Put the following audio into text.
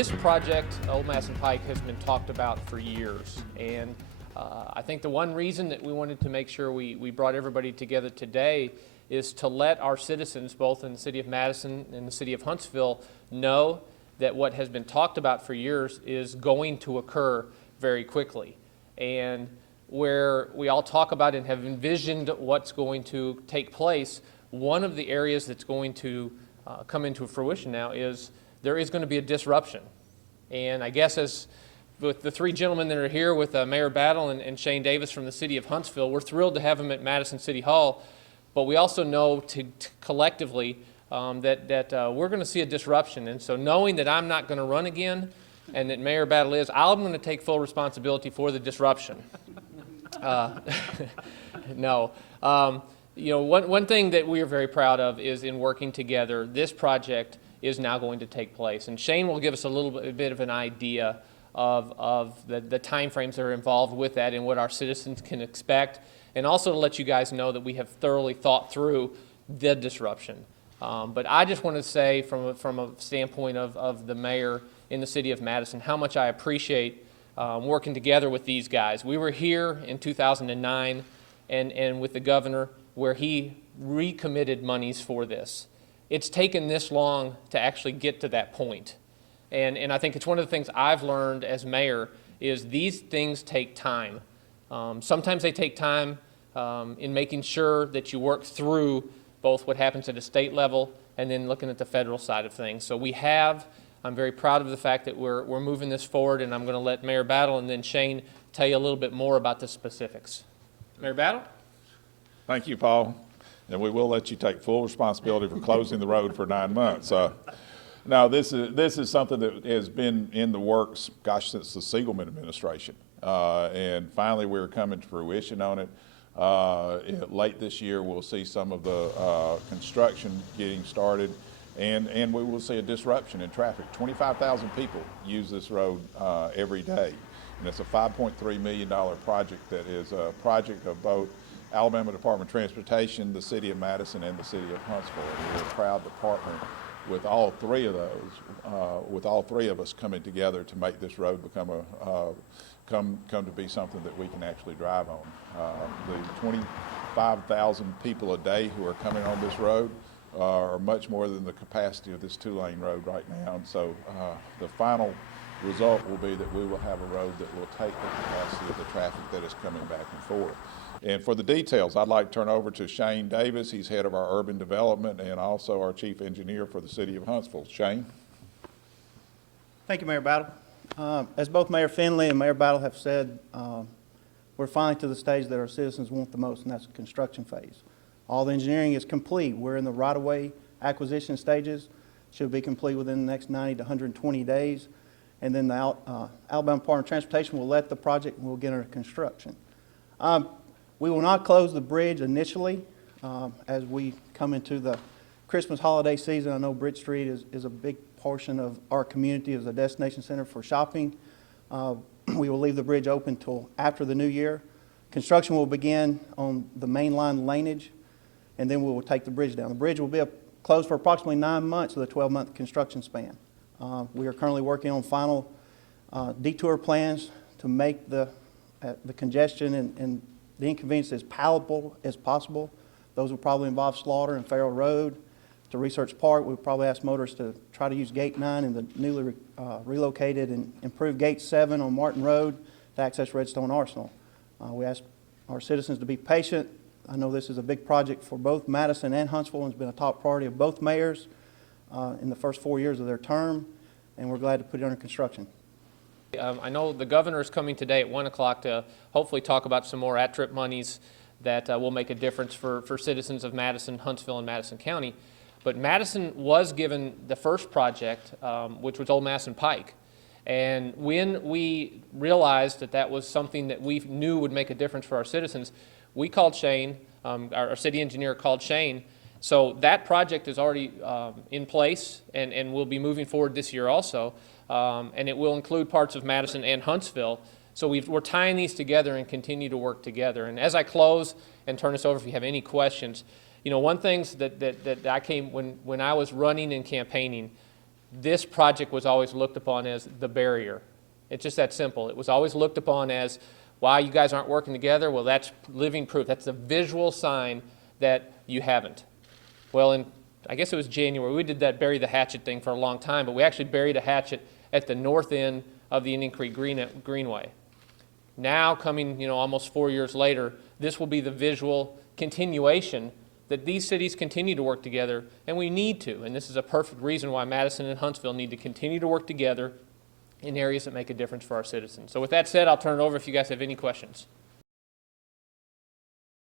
This project, Old Madison Pike, has been talked about for years, and I think the one reason that we wanted to make sure we brought everybody together today is to let our citizens, both in the city of Madison and the city of Huntsville, know that what has been talked about for years is going to occur very quickly. And where we all talk about and have envisioned what's going to take place, one of the areas that's going to come into fruition now is there is going to be a disruption. And I guess as with the three gentlemen that are here with Mayor Battle and Shane Davis from the city of Huntsville, we're thrilled to have them at Madison City Hall, but we also know collectively that we're going to see a disruption. And so knowing that I'm not going to run again and that Mayor Battle is, I'm going to take full responsibility for the disruption. No. You know, one thing that we are very proud of is in working together, this project is now going to take place. And Shane will give us a little bit of an idea of the time frames that are involved with that and what our citizens can expect, and also to let you guys know that we have thoroughly thought through the disruption. But I just want to say from a standpoint of the mayor in the city of Madison, how much I appreciate working together with these guys. We were here in 2009 and with the governor where he recommitted monies for this. It's taken this long to actually get to that point. And I think it's one of the things I've learned as mayor is these things take time. Sometimes they take time in making sure that you work through both what happens at a state level and then looking at the federal side of things. So I'm very proud of the fact that we're moving this forward, and I'm going to let Mayor Battle and then Shane tell you a little bit more about the specifics. Mayor Battle? Thank you, Paul. And we will let you take full responsibility for closing the road for 9 months. Now, this is something that has been in the works, gosh, since the Siegelman administration. And finally, we're coming to fruition on it. Late this year, we'll see some of the construction getting started, and we will see a disruption in traffic. 25,000 people use this road every day. And it's a $5.3 million project that is a project of both Alabama Department of Transportation, the city of Madison, and the city of Huntsville. And we're proud to partner with all three of those, with all three of us coming together to make this road become come to be something that we can actually drive on. The 25,000 people a day who are coming on this road are much more than the capacity of this two-lane road right now. And so the final result will be that we will have a road that will take the capacity of the traffic that is coming back and forth. And for the details, I'd like to turn over to Shane Davis. He's head of our urban development and also our chief engineer for the city of Huntsville. Shane? Thank you, Mayor Battle. As both Mayor Finley and Mayor Battle have said, we're finally to the stage that our citizens want the most, and that's the construction phase. All the engineering is complete. We're in the right-of-way acquisition stages. Should be complete within the next 90 to 120 days. And then the Alabama Department of Transportation will let the project and we'll get under construction. We will not close the bridge initially as we come into the Christmas holiday season. I know Bridge Street is a big portion of our community as a destination center for shopping. We will leave the bridge open till after the new year. Construction will begin on the main line laneage, and then we will take the bridge down. The bridge will be closed for approximately 9 months of the 12-month construction span. We are currently working on final detour plans to make the congestion and the inconvenience as palatable as possible. Those will probably involve Slaughter and Farrell Road. To Research Park, we'll probably ask motorists to try to use Gate 9 and the newly relocated and improved Gate 7 on Martin Road to access Redstone Arsenal. We ask our citizens to be patient. I know this is a big project for both Madison and Huntsville, and it's been a top priority of both mayors in the first 4 years of their term, and we're glad to put it under construction. I know the governor is coming today at 1 o'clock to hopefully talk about some more at-trip monies that will make a difference for citizens of Madison, Huntsville, and Madison County. But Madison was given the first project, which was Old Madison Pike. And when we realized that that was something that we knew would make a difference for our citizens, we called Shane, our city engineer called Shane. So that project is already in place and will be moving forward this year also. And it will include parts of Madison and Huntsville. So we're tying these together and continue to work together. And as I close and turn this over, if you have any questions, you know, one thing that I came when I was running and campaigning, this project was always looked upon as the barrier. It's just that simple. It was always looked upon as, why you guys aren't working together? Well, that's living proof. That's a visual sign that you haven't. Well, I guess it was January, we did that bury the hatchet thing for a long time, but we actually buried a hatchet at the north end of the Indian Creek Greenway. Now, coming, almost 4 years later, this will be the visual continuation that these cities continue to work together, and we need to. And this is a perfect reason why Madison and Huntsville need to continue to work together in areas that make a difference for our citizens. So with that said, I'll turn it over if you guys have any questions.